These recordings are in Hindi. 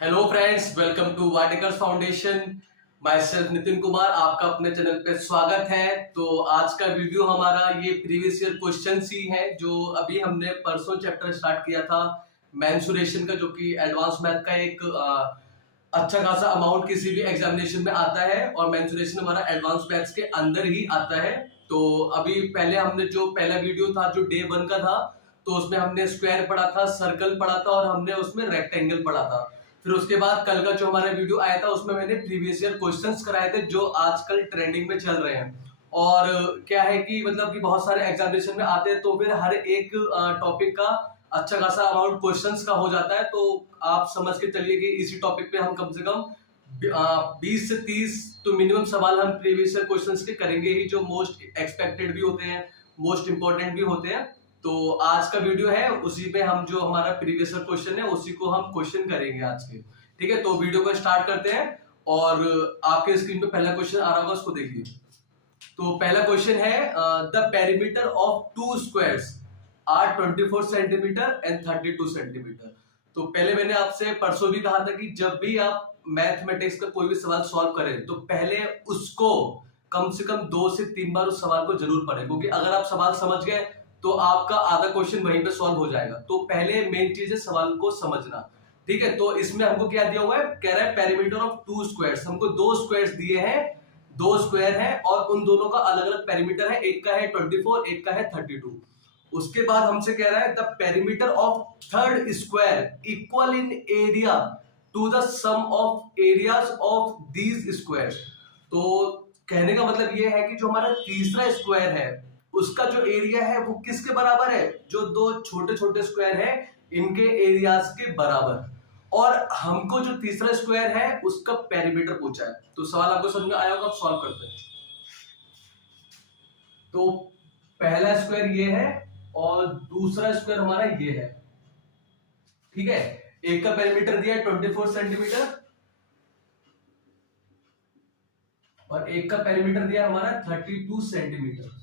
हेलो फ्रेंड्स, वेलकम टू वाटिकर्स foundation. Myself Nitin Kumar, आपका अपने चैनल पे स्वागत है। तो आज का वीडियो हमारा ये प्रीवियस ईयर क्वेश्चंस ही है जो अभी हमने परसों चैप्टर स्टार्ट किया था मेंसुरेशन का, जो कि एडवांस मैथ का एक अच्छा खासा अमाउंट किसी भी एग्जामिनेशन में आता है और मेंसुरेशन हमारा एडवांस मैथ्स के अंदर ही आता है। तो अभी पहले हमने जो पहला वीडियो था जो डे 1 का था, तो उसमें हमने स्क्वायर पढ़ा था, सर्कल पढ़ा था और हमने उसमें रेक्टेंगल पढ़ा था। फिर उसके बाद कल का जो हमारा वीडियो आया था उसमें मैंने प्रीवियस ईयर क्वेश्चंस कराए थे जो आजकल ट्रेंडिंग में चल रहे हैं। और क्या है कि मतलब कि बहुत सारे एग्जामिनेशन में आते हैं, तो फिर हर एक टॉपिक का अच्छा खासा अमाउंट क्वेश्चंस का हो जाता है। तो आप समझ के चलिए कि इसी टॉपिक पे हम कम से कम 20 से 30 तो मिनिमम सवाल हम प्रीवियस ईयर क्वेश्चंस के करेंगे ही, जो मोस्ट एक्सपेक्टेड भी होते हैं, मोस्ट इंपॉर्टेंट भी होते हैं। तो आज का वीडियो है उसी पे हम जो हमारा प्रीवियस ईयर क्वेश्चन है उसी को हम क्वेश्चन करेंगे आज के। ठीक है, तो वीडियो को स्टार्ट करते हैं। और आपके स्क्रीन पे पहला क्वेश्चन आ रहा होगा, उसको देखिए। तो पहला क्वेश्चन है, the perimeter of two squares are 24 centimetre and 32 centimetre. तो पहले मैंने आपसे परसों भी कहा था कि जब भी आप मैथमेटिक्स का कोई भी सवाल सॉल्व करें तो पहले उसको कम से कम 2 से 3 बार उस सवाल को जरूर पढ़ें, क्योंकि अगर आप सवाल समझ गए तो आपका आधा क्वेश्चन वहीं पे सॉल्व हो जाएगा। तो पहले मेन चीज है सवाल को समझना। ठीक है, तो इसमें हमको क्या दिया हुआ है, कह रहा है पेरीमीटर ऑफ टू स्क्वायर्स। हमको दो स्क्वायर्स दिए हैं, दो स्क्वायर हैं और उन दोनों का अलग अलग पेरीमीटर है, एक का है 24, एक का है 32। उसके बाद हमसे कह रहा है the perimeter of third square equal in area to the sum of areas of these squares. तो कहने का मतलब ये है कि जो हमारा तीसरा स्क्वायर है उसका जो एरिया है वो किसके बराबर है, जो दो छोटे छोटे स्क्वायर है इनके एरियाज के बराबर। और हमको जो तीसरा स्क्वायर है उसका पेरीमीटर पूछा है। तो सवाल आपको समझ में आया होगा, सॉल्व करते हैं। तो पहला स्क्वायर ये है और दूसरा स्क्वायर हमारा ये है। ठीक है, एक का पेरीमीटर दिया है 24 सेंटीमीटर और एक का पेरीमीटर दिया हमारा 32 सेंटीमीटर।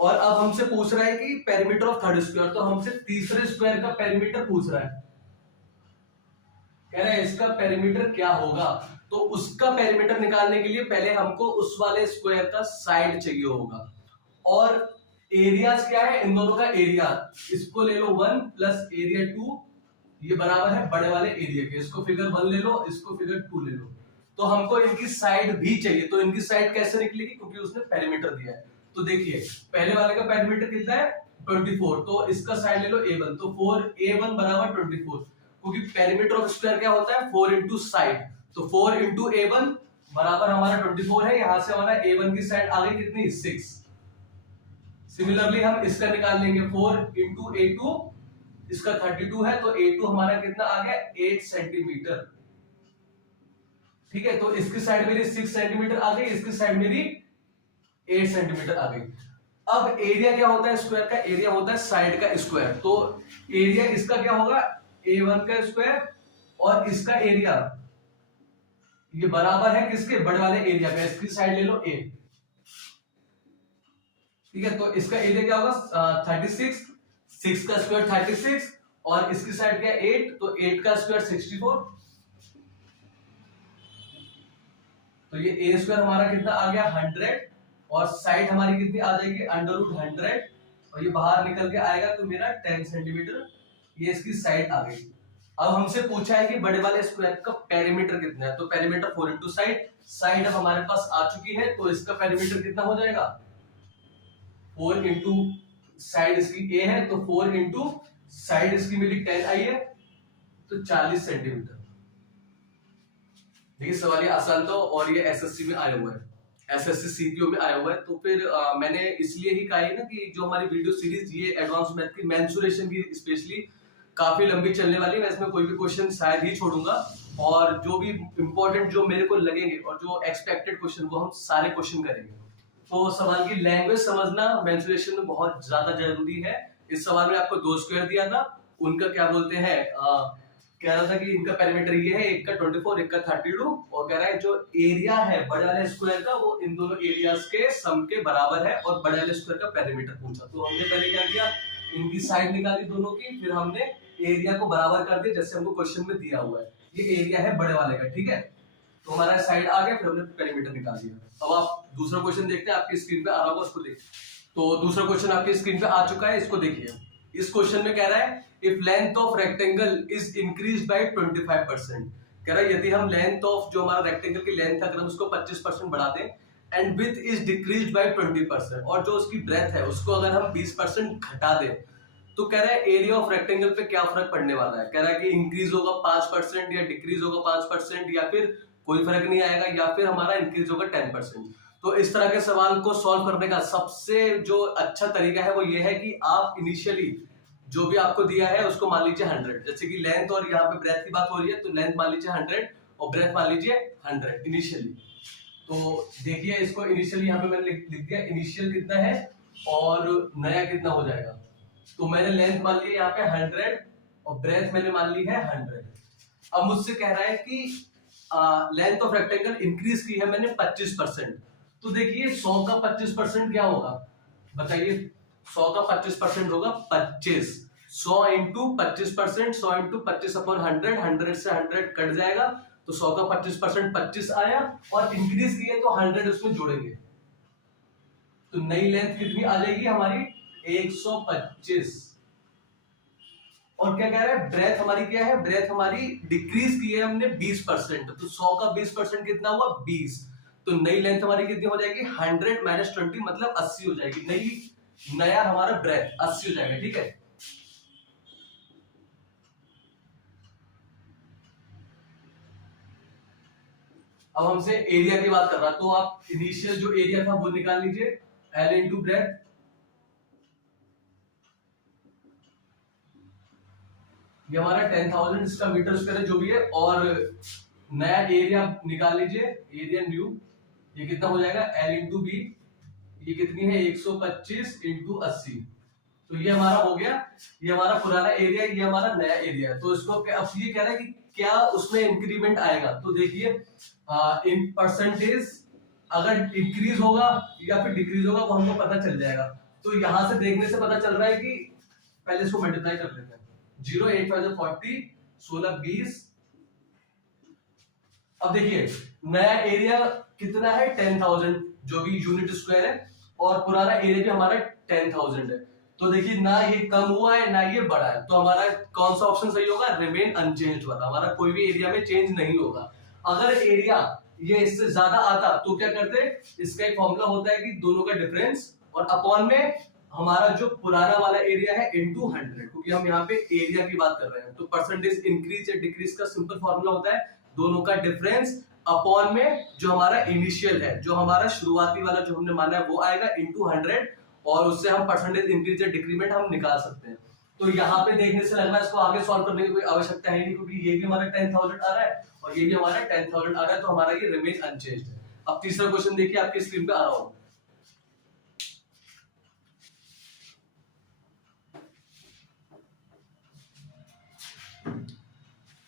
और अब हमसे पूछ रहा है कि पेरीमीटर ऑफ थर्ड स्क्वायर, तो हमसे तीसरे स्क्वायर का पेरीमीटर पूछ रहा है। कह रहा है इसका पेरीमीटर क्या होगा। तो उसका पेरीमीटर निकालने के लिए पहले हमको उस वाले स्क्वायर का साइड चाहिए होगा। और एरियाज क्या है, इन दोनों का एरिया, इसको ले लो 1 प्लस एरिया 2, ये बराबर है बड़े वाले एरिया के। इसको फिगर 1 ले लो, इसको फिगर 2 ले लो। तो हमको इनकी साइड भी चाहिए। तो इनकी साइड कैसे निकलेगी, क्योंकि उसने पेरीमीटर दिया है। तो देखिए पहले वाले का पेरीमीटर कितना है 24, तो इसका साइड ले लो a1। तो 4a1 बराबर 24, क्योंकि पेरीमीटर ऑफ स्क्वायर क्या होता है 4 इंटू साइड। तो 4 इंटू a1 बराबर हमारा 24 है। यहां से हमारा a1 की साइड आ गई कितनी 6। सिमिलरली हम इसका निकाल लेंगे 4 इंटू a2, इसका 32 है तो a2 हमारा कितना आ गया 8 सेंटीमीटर। ठीक है, तो इसकी साइड मेरी 6 सेंटीमीटर आ गई, इसकी साइड मेरी 8 सेंटीमीटर आ गई। अब एरिया क्या होता है स्क्वायर का, एरिया होता है साइड का स्क्वायर। तो एरिया इसका क्या होगा a1 का स्क्वायर और इसका एरिया ये बराबर है किसके, बड़े वाले एरिया का। इसकी साइड ले लो a। ठीक है, तो इसका एरिया क्या होगा 36, 6 का स्क्वायर 36 और इसकी साइड क्या 8, तो 8 का स्क्वायर 64। तो ये a स्क्वायर हमारा कितना आ गया 100 और साइड हमारी कितनी आ जाएगी √100 और ये बाहर निकल के आएगा तो मेरा 10 सेंटीमीटर। ये इसकी साइड आ गई। अब हमसे पूछा है कि बड़े वाले स्क्वायर का पेरीमीटर कितना है। तो पेरीमीटर 4 इंटू साइड, साइड अब हमारे पास आ चुकी है। तो इसका पेरीमीटर कितना हो जाएगा 4 इंटू साइड इसकी a है, तो 4 इंटू साइड इसकी मेरी 10 आई है, तो 40 सेंटीमीटर। देखिए सवाल ये आसान था और ये एसएससी में आया हुआ है, एसएससी सीपीओ में आया हुआ है। तो फिर मैंने इसलिए ही कहा है ना कि जो हमारी वीडियो सीरीज ये एडवांस मैथ की मेंसुरेशन की स्पेशली काफी लंबी चलने वाली है। मैं इसमें कोई भी क्वेश्चन शायद ही छोड़ूंगा और जो भी इंपॉर्टेंट जो मेरे को लगेंगे और जो एक्सपेक्टेड क्वेश्चन वो हम सारे क्वेश्चन करेंगे। तो सवाल की लैंग्वेज समझना मेंसुरेशन में बहुत ज्यादा जरूरी है। इस सवाल में आपको दो स्क्वायर दिया था, उनका क्या बोलते हैं कह रहा था कि इनका पेरीमीटर ये है, एक का 24 एक का 32 और कह रहा है जो एरिया है बड़े वाले स्क्वायर का वो इन दोनों एरियाज के सम के बराबर है और बड़े वाले स्क्वायर का पेरीमीटर पूछा। तो हमने पहले क्या किया, इनकी साइड निकाली दोनों की, फिर हमने एरिया को बराबर कर दिया जैसे हमको क्वेश्चन में दिया हुआ है। ये एरिया है बड़े वाले का, ठीक है। तो हमारा साइड आ गया, फिर हमने पेरीमीटर निकाल दिया। अब आप दूसरा क्वेश्चन देखते हैं, आपकी स्क्रीन पे आ रहा होगा, उसको देखिए। तो दूसरा क्वेश्चन आपकी स्क्रीन पे आ चुका है, इसको देखिए। इस क्वेश्चन में कह रहा है if length of rectangle is increase by 25%, कह रहा है यदि हम लेंथ ऑफ जो हमारा रेक्टेंगल की लेंथ है अगर हम उसको 25% बढ़ा दें, and width is decreased bye 20%, और जो उसकी ब्रेथ है उसको अगर हम 20% घटा दें, तो कह रहा है एरिया ऑफ रेक्टेंगल पे क्या फर्क पड़ने वाला है। कह रहा है कि इंक्रीज होगा 5% या डिक्रीज होगा 5% या फिर कोई फर्क नहीं आएगा, या फिर हमारा इंक्रीज होगा 10%। तो इस तरह के सवाल को सॉल्व करने का सबसे जो अच्छा तरीका है वो ये है कि आप इनिशियली जो भी आपको दिया है उसको मान लीजिए 100, जैसे कि लेंथ और यहाँ पे ब्रेथ की बात हो रही है, तो लेंथ मान लीजिए 100 और ब्रेथ मान लीजिए 100 इनिशियली। तो देखिए इसको इनिशियली यहाँ पे मैंने लिख दिया, इनिशियल कितना है और नया कितना हो जाएगा। तो मैंने लेंथ मान ली यहाँ पे 100 और ब्रेथ मैंने मान ली है 100। अब मुझसे कह रहा है कि लेंथ ऑफ रेक्टेंगल इंक्रीज की है मैंने 25%। तो देखिए 100 का 25% क्या होगा, बताइए। 100 का 25% होगा 25। 100 इंटू 25%, 100 इंटू 25 अपॉन 100, 100 से 100 कट जाएगा, तो 100 का 25% 25 आया, और इंक्रीज की है तो 100 उसमें जोड़ेंगे, तो नई लेंथ कितनी आ जाएगी हमारी 125। और क्या कह रहा है, ब्रेथ हमारी क्या है, ब्रेथ हमारी डिक्रीज की है हमने 20%, तो 100 का 20% कितना हुआ 20, तो नई लेंथ हमारी कितनी हो जाएगी 100 माइनस 20 मतलब 80 हो जाएगी, नया हमारा ब्रेथ 80 हो जाएगा, ठीक है। अब हमसे एरिया की बात कर रहा, तो आप इनिशियल जो एरिया था वो निकाल लीजिए, एल इंटू ब्रेथ, ये हमारा 10,000 इसका मीटर स्क्वायर है जो भी है, और नया एरिया निकाल लीजिए, एरिया न्यू, ये कितना हो जाएगा एल इंटू बी, ये कितनी है 125 इंटू 80, तो ये हमारा हो गया, ये हमारा पुराना एरिया, ये हमारा नया एरिया है। तो इसको अब ये कह रहा है कि क्या उसमें इंक्रीमेंट आएगा, तो देखिए इन परसेंटेज अगर इंक्रीज होगा या फिर डिक्रीज होगा वो हमको पता चल जाएगा। तो यहां से देखने से पता चल रहा है कि पहले इसको मल्टीप्लाई कर लेते हैं, 0 8 5 40 16 20। अब देखिए नया एरिया कितना है 10,000 जो भी यूनिट स्क्वायर है, और पुराना एरिया भी हमारा 10,000 है। तो देखिए ना ये कम हुआ है ना ये बढ़ा है, तो हमारा कौन सा ऑप्शन सही होगा, रिमेन अनचेंज वाला, हमारा कोई भी एरिया में चेंज नहीं होगा। अगर एरिया ये इससे ज्यादा आता तो क्या करते, इसका एक फॉर्मूला होता है कि दोनों का डिफरेंस और अपॉन में हमारा जो पुराना वाला एरिया है इनटू 100, क्योंकि हम यहाँ पे एरिया की बात कर रहे हैं। तो परसेंटेज इंक्रीज या डिक्रीज का सिंपल फॉर्मूला होता है दोनों का डिफरेंस अपॉन में जो हमारा इनिशियल है, जो हमारा शुरुआती वाला जो हमने माना है वो आएगा इनटू 100, और उससे हम परसेंटेज इंक्रीज या डिक्रीमेंट हम निकाल सकते हैं। तो यहाँ पे देखने से लग रहा है इसको आगे सॉल्व करने की कोई आवश्यकता है नहीं, क्योंकि ये भी हमारा 10,000 आ रहा है और ये भी हमारा 10,000 आ रहा है, तो हमारा ये रिमेन अनचेंज्ड है। अब तीसरा क्वेश्चन देखिए आपकी स्क्रीन पे आ रहा होगा।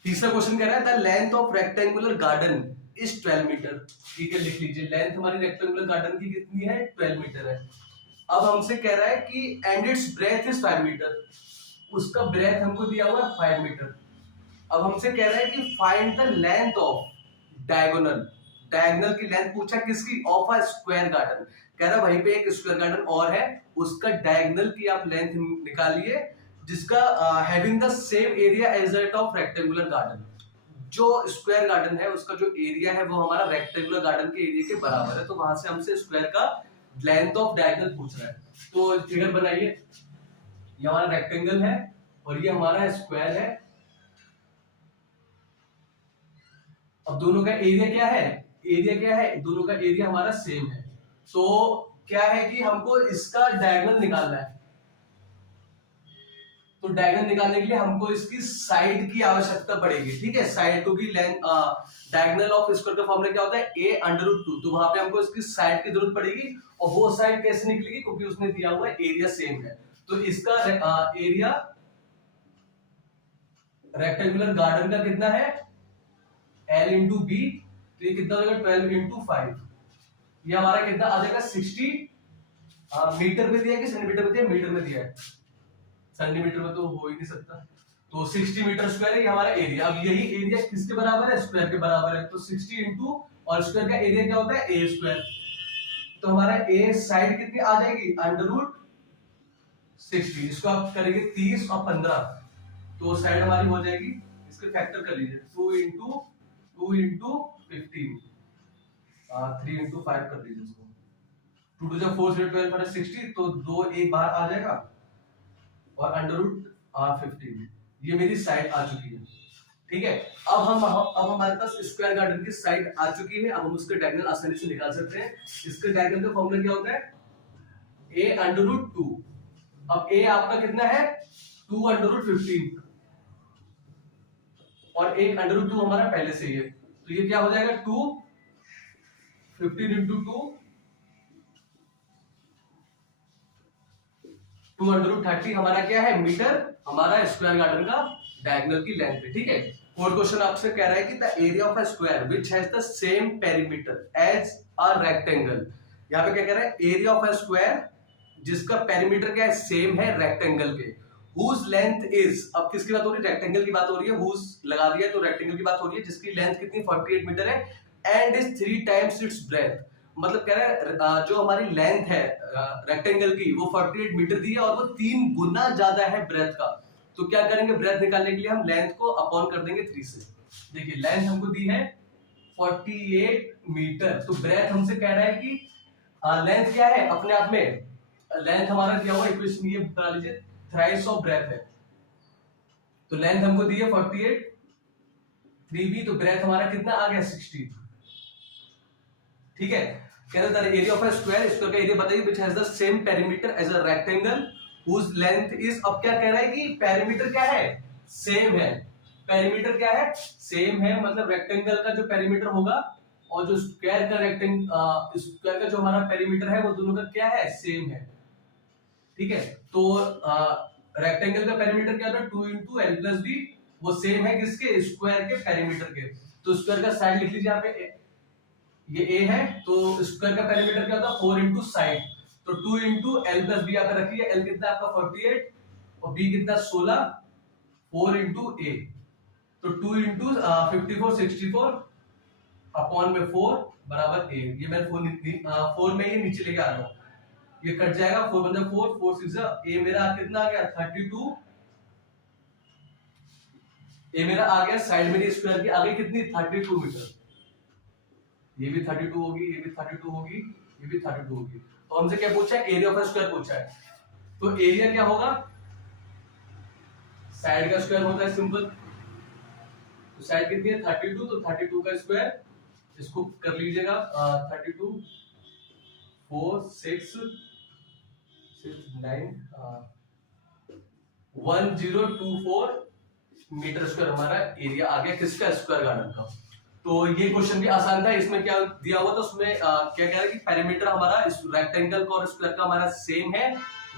तीसरा क्वेश्चन कह रहा है the length of rectangular garden is 12 metre, ठीक है लिख लीजिए, लेंथ हमारी रेक्टेंगुलर गार्डन की कितनी है 12 मीटर है। अब हमसे कह रहा है कि and its breadth is 5 metre, उसका ब्रेथ हमको दिया हुआ है 5 मीटर। अब हमसे कह रहा है कि find the length of diagonal, diagonal की लेंथ पूछा किसकी, ऑफ अ स्क्वायर गार्डन, कह रहा है वहीं पे एक स्क्वायर गार्डन और है, उसका डायगोनल की आप लेंथ निकालिए जिसका having the same area as that of rectangular garden. जो स्क्वायर गार्डन है उसका जो एरिया है वो हमारा रेक्टेंगुलर गार्डन के एरिया के बराबर है, तो वहां से हमसे स्क्वायर का लेंथ ऑफ डायगोनल पूछ रहा है। तो फिगर बनाइए, ये हमारा रेक्टेंगल है और ये हमारा स्क्वायर है। अब दोनों का एरिया क्या है, एरिया क्या है, दोनों का एरिया हमारा सेम है। तो क्या है कि हमको इसका डायगोनल निकालना है, तो डायगोनल निकालने के लिए हमको इसकी साइड की आवश्यकता पड़ेगी, ठीक है, साइड, क्योंकि डायगोनल ऑफ स्क्वायर का फॉर्मूला क्या होता है a√2, तो वहां पे हमको इसकी साइड की जरूरत पड़ेगी, और वो साइड कैसे निकलेगी, क्योंकि उसने दिया हुआ एरिया सेम है। तो इसका एरिया रेक्टेंगुलर गार्डन का कितना है L इंटू बी, तो ये कितना हो जाएगा 12 इंटू 5, ये हमारा कितना आ जाएगा 60 मीटर में दिया है कि सेंटीमीटर में दिया है, मीटर में दिया है, सेंटीमीटर में तो हो ही नहीं सकता, तो 60 मीटर स्क्वायर है ये हमारा एरिया। अब यही एरिया किसके बराबर है? स्क्वायर के बराबर है। तो 60 इंटू और स्क्वायर का एरिया क्या होता है? ए स्क्वायर। तो हमारा ए साइड कितनी आ जाएगी? √60। इसको आप करेंगे 30 और 15 तो साइड हमारी हो जाएगी, इसके फैक्टर कर लीजिए, 2 इंटू 15 3 इंटू 5 कर लीजिए इसको। 2 टू 4 0 12 60 तो 2 एक बाहर आ जाएगा और √15 ये मेरी साइड आ चुकी है। ठीक है, अब हमारे पास स्क्वायर गार्डन की साइड आ चुकी है। अब हम उसके डायगोनल आसानी से निकाल सकते हैं। इसके डायगोनल का फॉर्मूला क्या होता है? a√2। अब a आपका कितना है? 2√15 और एक √2 हमारा पहले से ही है, तो ये क्या हो जाएगा? 2 15 इंटू 2 हमारा क्या है? मीटर हमारा स्क्वायर गार्डन का डायगोनल की लेंथ है। ठीक है, फोर्थ क्वेश्चन आपसे कह रहा है कि the area of a square which has the same perimeter as a rectangle. यहाँ पे क्या कह रहा है? एरिया ऑफ अ स्क्वायर जिसका पेरीमीटर क्या है? सेम है रेक्टेंगल के। whose length is, अब किसकी बात हो रही है? रेक्टेंगल की बात हो रही है। whose लगा दिया तो रेक्टेंगल की बात हो रही है, जिसकी लेंथ कितनी? 48 मीटर है and is 3 times it's breath. मतलब कह रहा है जो हमारी लेंथ है रेक्टेंगल की वो 48 मीटर दी है और वो 3 गुना ज्यादा है ब्रेथ का। तो क्या करेंगे? ब्रेथ निकालने के लिए हम लेंथ को अपॉन कर देंगे 3 से। देखिए लेंथ हमको दी है 48 मीटर, तो ब्रेथ हमसे कह रहा है कि लेंथ क्या है? अपने आप में लेंथ हमारा दिया हुआ इक्वेशन ये बता लीजिए, थ्राइस ऑफ ब्रेथ है। तो लेंथ हमको दी है 48 3b, तो ब्रेथ हमारा कितना आ गया? 60। ठीक है, कहता है area of a square, square का एरिया बताइए which has the same perimeter as a rectangle whose length is। अब क्या कह रहा है कि पेरीमीटर क्या है? सेम है। पेरीमीटर क्या है? सेम है, मतलब रेक्टेंगल का जो पेरीमीटर होगा और जो स्क्वायर का स्क्वायर का जो हमारा पेरीमीटर है वो दोनों का क्या है? सेम है। ठीक है, तो रेक्टेंगल का पेरीमीटर क्या था? 2 इंटू एल प्लस बी, वो सेम है किसके? स्क्वायर के पेरीमीटर के। तो स्क्वायर का साइड लिख लीजिए यहाँ पे, ये a है, तो स्क्वायर का पेरीमीटर क्या होता है? 4 इंटू साइड, तो 2 इंटू एल प्लस बी यहाँ पे रखिए। एल कितना आपका? 48 और बी कितना? 16, 4 इंटू ए, तो 2 इंटू 54 64 अपॉन में 4 बराबर ए। ये मैं 4 में ये नीचे लेके आ रहा हूँ, ये कट जाएगा, 4 बन जाएगा 4 4 6 ए मेरा कितना आ गया? 32। ए मेरा आ गया, साइड मेरी स्क्वायर की आ गई कितनी? 32 मीटर। ये भी 32 होगी, ये भी 32 होगी, ये भी 32 होगी। तो हमसे क्या पूछा है? एरिया ऑफ अ स्क्वायर पूछा है। तो एरिया क्या होगा? साइड का स्क्वायर होता है सिंपल, तो साइड कितनी है? 32, तो 32 का स्क्वायर, इसको कर लीजिएगा 32 4 6 9 1024 मीटर स्क्वायर हमारा एरिया आ गया किसका? स्क्वायर गार्डन का। तो ये क्वेश्चन भी आसान था। इसमें क्या दिया हुआ था? उसमें क्या कह रहा है कि पेरीमीटर हमारा इस रेक्टेंगल का और स्क्वायर का हमारा सेम है।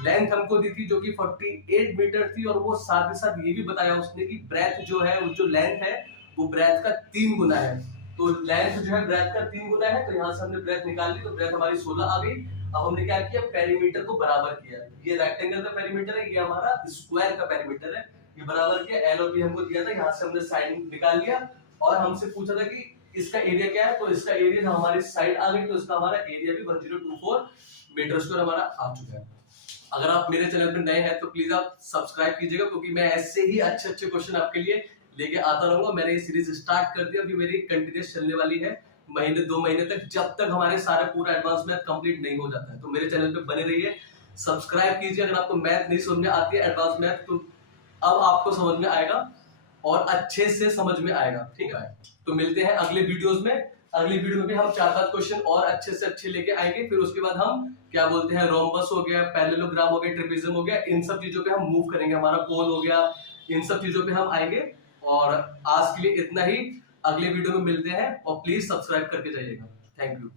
लेंथ हमको दी थी जो कि 48 मीटर थी, और वो साथ ही साथ ये भी बताया उसने कि ब्रेथ जो है, वो जो लेंथ है वो ब्रेथ का 3 गुना है। तो लेंथ जो है ब्रेथ का 3 गुना है, तो यहाँ से हमने ब्रेथ निकाल ली, तो ब्रेथ हमारी 16 आ गई। अब हमने क्या किया? पेरीमीटर को बराबर किया। ये रेक्टेंगल का पेरीमीटर है, ये हमारा स्क्वायर का पेरीमीटर है, ये बराबर किया। एल और बी हमको दिया था, यहाँ से हमने साइन निकाल लिया और हमसे पूछा था कि इसका एरिया क्या है, तो इसका एरिया हमारी साइड आ गई, तो इसका हमारा एरिया भी 1024 मीटर स्क्वायर हमारा आ चुका है। अगर आप मेरे चैनल पे नए हैं तो प्लीज आप सब्सक्राइब कीजिएगा, क्योंकि मैं ऐसे ही अच्छे अच्छे क्वेश्चन आपके लिए लेके आता रहूंगा। मैंने ये सीरीज स्टार्ट कर दी, अभी मेरी कंटिन्यूस चलने वाली है महीने 2 महीने तक, जब तक हमारे सारे पूरा एडवांस मैथ कंप्लीट नहीं हो जाता है। तो मेरे चैनल पे बने रहिए, सब्सक्राइब कीजिए। अगर आपको मैथ नहीं समझ में आती है, एडवांस मैथ, तो अब आपको समझ में आएगा और अच्छे से समझ में आएगा। ठीक है, तो मिलते हैं अगले वीडियोस में। अगली वीडियो में भी हम 4-5 क्वेश्चन और अच्छे से अच्छे लेके आएंगे। फिर उसके बाद हम क्या बोलते हैं, रोम्बस हो गया, पैरेललोग्राम हो गया, ट्रेपेजियम हो गया, इन सब चीजों पे हम मूव करेंगे। हमारा कोन हो गया, इन सब चीजों पे हम आएंगे। और आज के लिए इतना ही, अगले वीडियो में मिलते हैं और प्लीज सब्सक्राइब करके जाइएगा। Thank you.